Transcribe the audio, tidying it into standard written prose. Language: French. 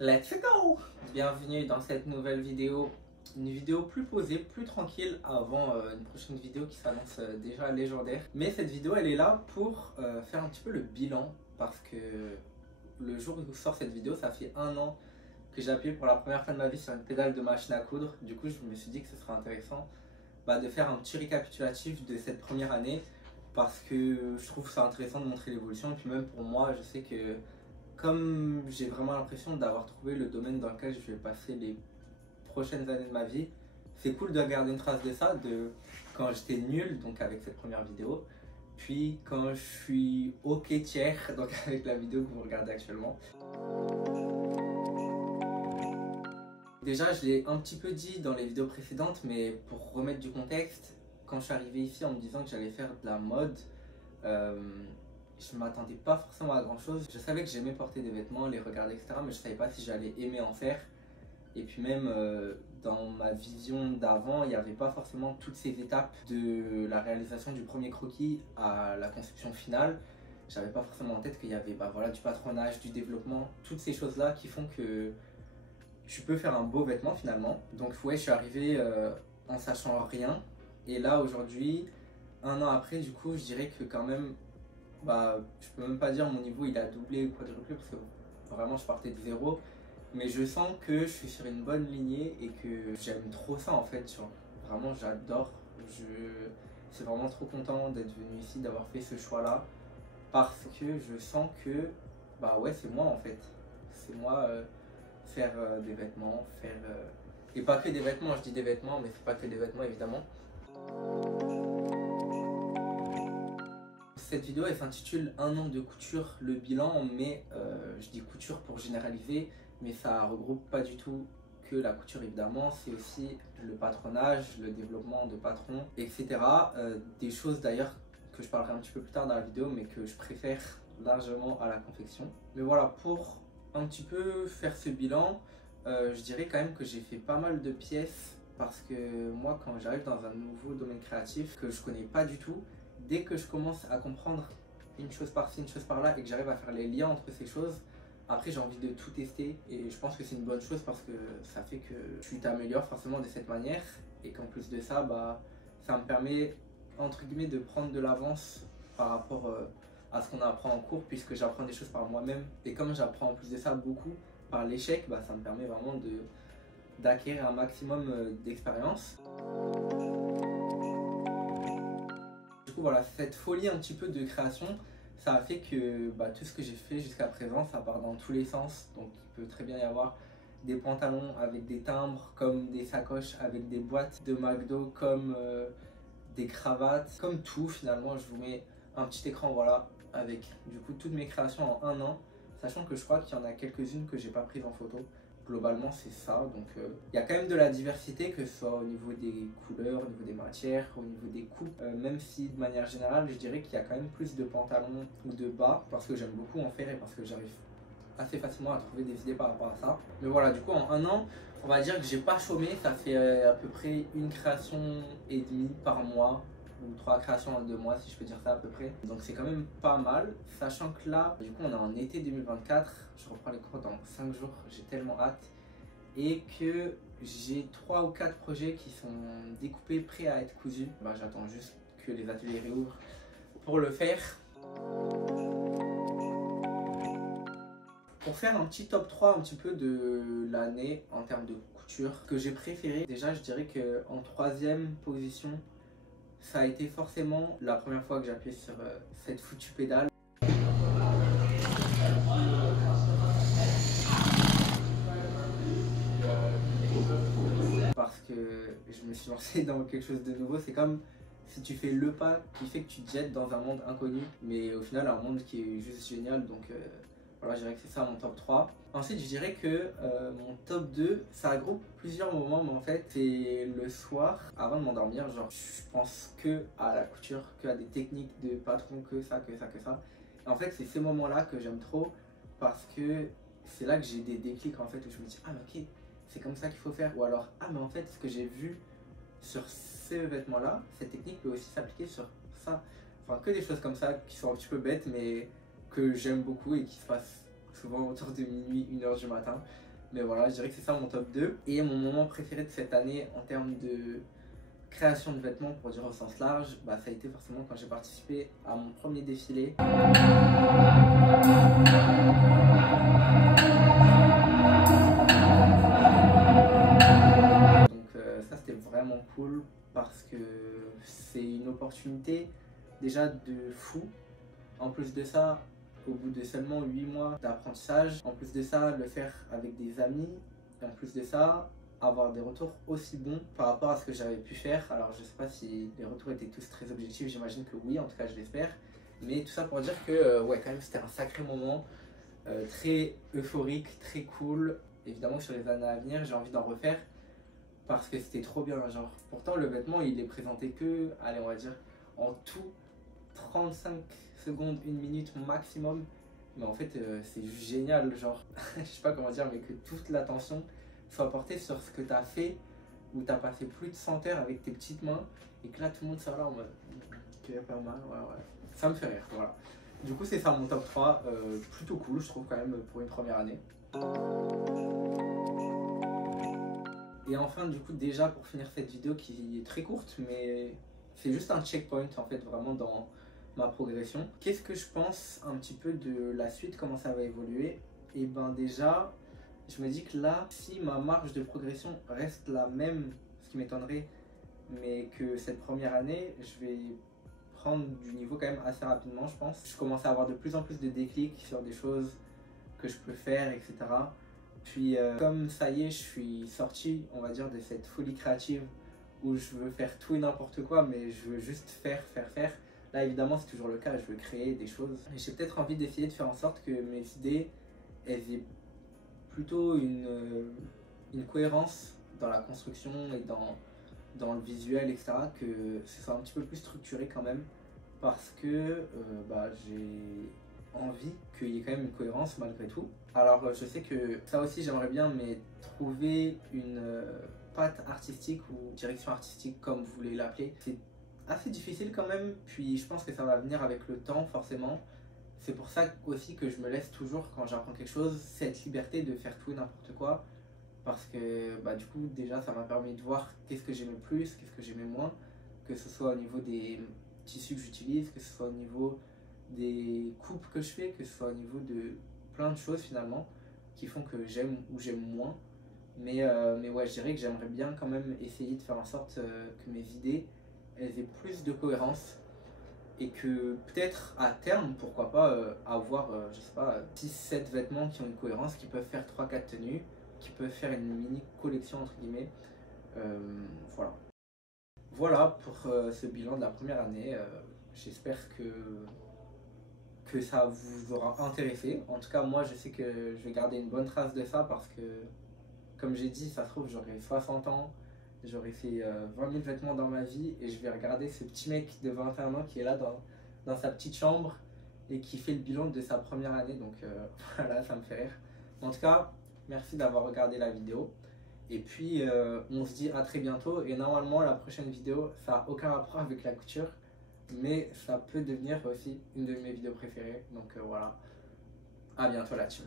Let's go! Bienvenue dans cette nouvelle vidéo. Une vidéo plus posée, plus tranquille avant une prochaine vidéo qui s'annonce déjà légendaire. Mais cette vidéo, elle est là pour faire un petit peu le bilan parce que le jour où sort cette vidéo, ça fait 1 an que j'ai appuyé pour la première fois de ma vie sur une pédale de machine à coudre. Du coup, je me suis dit que ce serait intéressant de faire un petit récapitulatif de cette première année parce que je trouve ça intéressant de montrer l'évolution. Et puis même pour moi, je sais que comme j'ai vraiment l'impression d'avoir trouvé le domaine dans lequel je vais passer les prochaines années de ma vie, c'est cool de garder une trace de ça, de quand j'étais nul, donc avec cette première vidéo, puis quand je suis ok tiers, donc avec la vidéo que vous regardez actuellement. Déjà, je l'ai un petit peu dit dans les vidéos précédentes, mais pour remettre du contexte, quand je suis arrivé ici en me disant que j'allais faire de la mode, euh, je ne m'attendais pas forcément à grand chose. Je savais que j'aimais porter des vêtements, les regarder, etc. Mais je ne savais pas si j'allais aimer en faire. Et puis même dans ma vision d'avant, il n'y avait pas forcément toutes ces étapes de la réalisation du premier croquis à la conception finale. J'avais pas forcément en tête qu'il y avait voilà, du patronage, du développement, toutes ces choses-là qui font que tu peux faire un beau vêtement finalement. Donc ouais, je suis arrivé en sachant rien. Et là aujourd'hui, 1 an après, du coup, je dirais que quand même, je peux même pas dire mon niveau il a doublé ou quadruplé parce que vraiment je partais de zéro. Mais je sens que je suis sur une bonne lignée et que j'aime trop ça en fait. Genre, vraiment, j'adore. Je suis vraiment trop content d'être venu ici, d'avoir fait ce choix-là. Parce que je sens que, ouais, c'est moi en fait. C'est moi faire des vêtements, faire. Et pas que des vêtements, je dis des vêtements, mais c'est pas que des vêtements évidemment. Cette vidéo elle s'intitule 1 an de couture, le bilan, mais je dis couture pour généraliser, mais ça regroupe pas du tout que la couture évidemment, c'est aussi le patronage, le développement de patrons, etc. Des choses d'ailleurs que je parlerai un petit peu plus tard dans la vidéo, mais que je préfère largement à la confection. Mais voilà, pour un petit peu faire ce bilan, je dirais quand même que j'ai fait pas mal de pièces parce que moi quand j'arrive dans un nouveau domaine créatif que je connais pas du tout, dès que je commence à comprendre une chose par-ci, une chose par-là et que j'arrive à faire les liens entre ces choses, après j'ai envie de tout tester et je pense que c'est une bonne chose parce que ça fait que tu t'améliores forcément de cette manière et qu'en plus de ça, ça me permet entre guillemets de prendre de l'avance par rapport à ce qu'on apprend en cours puisque j'apprends des choses par moi-même et comme j'apprends en plus de ça beaucoup par l'échec, ça me permet vraiment d'acquérir un maximum d'expérience. Du coup, voilà, cette folie un petit peu de création, ça a fait que tout ce que j'ai fait jusqu'à présent, ça part dans tous les sens. Donc, il peut très bien y avoir des pantalons avec des timbres, comme des sacoches avec des boîtes de McDo, comme des cravates, comme tout finalement. Je vous mets un petit écran, voilà, avec du coup toutes mes créations en 1 an, sachant que je crois qu'il y en a quelques-unes que j'ai pas prises en photo. Globalement, c'est ça. Donc, il y a quand même de la diversité, que ce soit au niveau des couleurs, au niveau des matières, au niveau des coupes. Même si, de manière générale, je dirais qu'il y a quand même plus de pantalons ou de bas, parce que j'aime beaucoup en faire et parce que j'arrive assez facilement à trouver des idées par rapport à ça. Mais voilà, du coup, en 1 an, on va dire que j'ai pas chômé. Ça fait à peu près une création et demie par mois, ou 3 créations en 2 mois si je peux dire ça à peu près. Donc c'est quand même pas mal, sachant que là, du coup on est en été 2024, je reprends les cours dans 5 jours, j'ai tellement hâte. Et que j'ai 3 ou 4 projets qui sont découpés, prêts à être cousus. J'attends juste que les ateliers réouvrent pour le faire. Pour faire un petit top 3 un petit peu de l'année en termes de couture que j'ai préféré, déjà je dirais qu'en 3e position, ça a été forcément la première fois que j'ai appuyé sur cette foutue pédale. Parce que je me suis lancé dans quelque chose de nouveau. C'est comme si tu fais le pas qui fait que tu te jettes dans un monde inconnu, mais au final un monde qui est juste génial. Donc voilà, je dirais que c'est ça mon top 3. Ensuite, je dirais que mon top 2, ça regroupe plusieurs moments, mais en fait, c'est le soir, avant de m'endormir. Genre, je pense que à la couture, que à des techniques de patron, que ça, que ça, que ça. Et en fait, c'est ces moments-là que j'aime trop parce que c'est là que j'ai des déclics en fait, où je me dis, ah, mais ok, c'est comme ça qu'il faut faire. Ou alors, ah, mais en fait, ce que j'ai vu sur ces vêtements-là, cette technique peut aussi s'appliquer sur ça. Enfin, que des choses comme ça qui sont un petit peu bêtes, mais que j'aime beaucoup et qui se passent souvent autour de minuit, 1h du matin. Mais voilà, je dirais que c'est ça mon top 2. Et mon moment préféré de cette année en termes de création de vêtements, pour dire au sens large, bah, ça a été forcément quand j'ai participé à mon premier défilé. Ça c'était vraiment cool parce que c'est une opportunité déjà de fou. En plus de ça, au bout de seulement 8 mois d'apprentissage, en plus de ça, le faire avec des amis, et en plus de ça, avoir des retours aussi bons par rapport à ce que j'avais pu faire. Alors je sais pas si les retours étaient tous très objectifs, j'imagine que oui, en tout cas je l'espère. Mais tout ça pour dire que ouais, quand même c'était un sacré moment, très euphorique, très cool. Évidemment sur les années à venir, j'ai envie d'en refaire parce que c'était trop bien. Genre, pourtant le vêtement il est présenté que, allez on va dire, en tout 35 secondes, 1 minute maximum. Mais en fait c'est juste génial, genre, je sais pas comment dire, mais que toute l'attention soit portée sur ce que tu as fait, où tu as passé plus de 100 heures avec tes petites mains, et que là tout le monde sort là en mode, tu as pas mal, ouais. Ça me fait rire, voilà. Du coup c'est ça mon top 3, plutôt cool je trouve quand même pour une première année. Et enfin du coup déjà pour finir cette vidéo qui est très courte, mais c'est juste un checkpoint en fait vraiment dans ma progression. Qu'est-ce que je pense un petit peu de la suite, comment ça va évoluer? Et ben déjà, je me dis que là, si ma marge de progression reste la même, ce qui m'étonnerait, mais que cette première année, je vais prendre du niveau quand même assez rapidement, je pense. Je commence à avoir de plus en plus de déclics sur des choses que je peux faire, etc. Puis comme ça y est, je suis sorti, on va dire, de cette folie créative où je veux faire tout et n'importe quoi, mais je veux juste faire. Là, évidemment, c'est toujours le cas, je veux créer des choses. Et j'ai peut-être envie d'essayer de faire en sorte que mes idées, elles aient plutôt une cohérence dans la construction et dans le visuel, etc. Que ce soit un petit peu plus structuré quand même, parce que bah, j'ai envie qu'il y ait quand même une cohérence malgré tout. Alors je sais que ça aussi j'aimerais bien, mais trouver une patte artistique ou direction artistique comme vous voulez l'appeler, c'est assez difficile quand même, puis je pense que ça va venir avec le temps forcément. C'est pour ça aussi que je me laisse toujours, quand j'apprends quelque chose, cette liberté de faire tout et n'importe quoi, parce que bah, du coup déjà ça m'a permis de voir qu'est-ce que j'aimais plus, qu'est-ce que j'aimais moins, que ce soit au niveau des tissus que j'utilise, que ce soit au niveau des coupes que je fais, que ce soit au niveau de plein de choses finalement qui font que j'aime ou j'aime moins. Mais ouais, je dirais que j'aimerais bien quand même essayer de faire en sorte que mes idées elles aient plus de cohérence, et que peut-être à terme, pourquoi pas avoir, je sais pas, 6-7 vêtements qui ont une cohérence, qui peuvent faire 3-4 tenues, qui peuvent faire une mini collection entre guillemets. Voilà. Voilà pour ce bilan de la première année. J'espère que ça vous aura intéressé. En tout cas, moi, je sais que je vais garder une bonne trace de ça parce que, comme j'ai dit, ça se trouve, j'aurai 60 ans, j'aurai fait 20 000 vêtements dans ma vie et je vais regarder ce petit mec de 21 ans qui est là dans sa petite chambre et qui fait le bilan de sa première année. Donc voilà, ça me fait rire. En tout cas, merci d'avoir regardé la vidéo. Et puis, on se dit à très bientôt. Et normalement, la prochaine vidéo, ça n'a aucun rapport avec la couture, mais ça peut devenir aussi une de mes vidéos préférées. Donc voilà, à bientôt la team.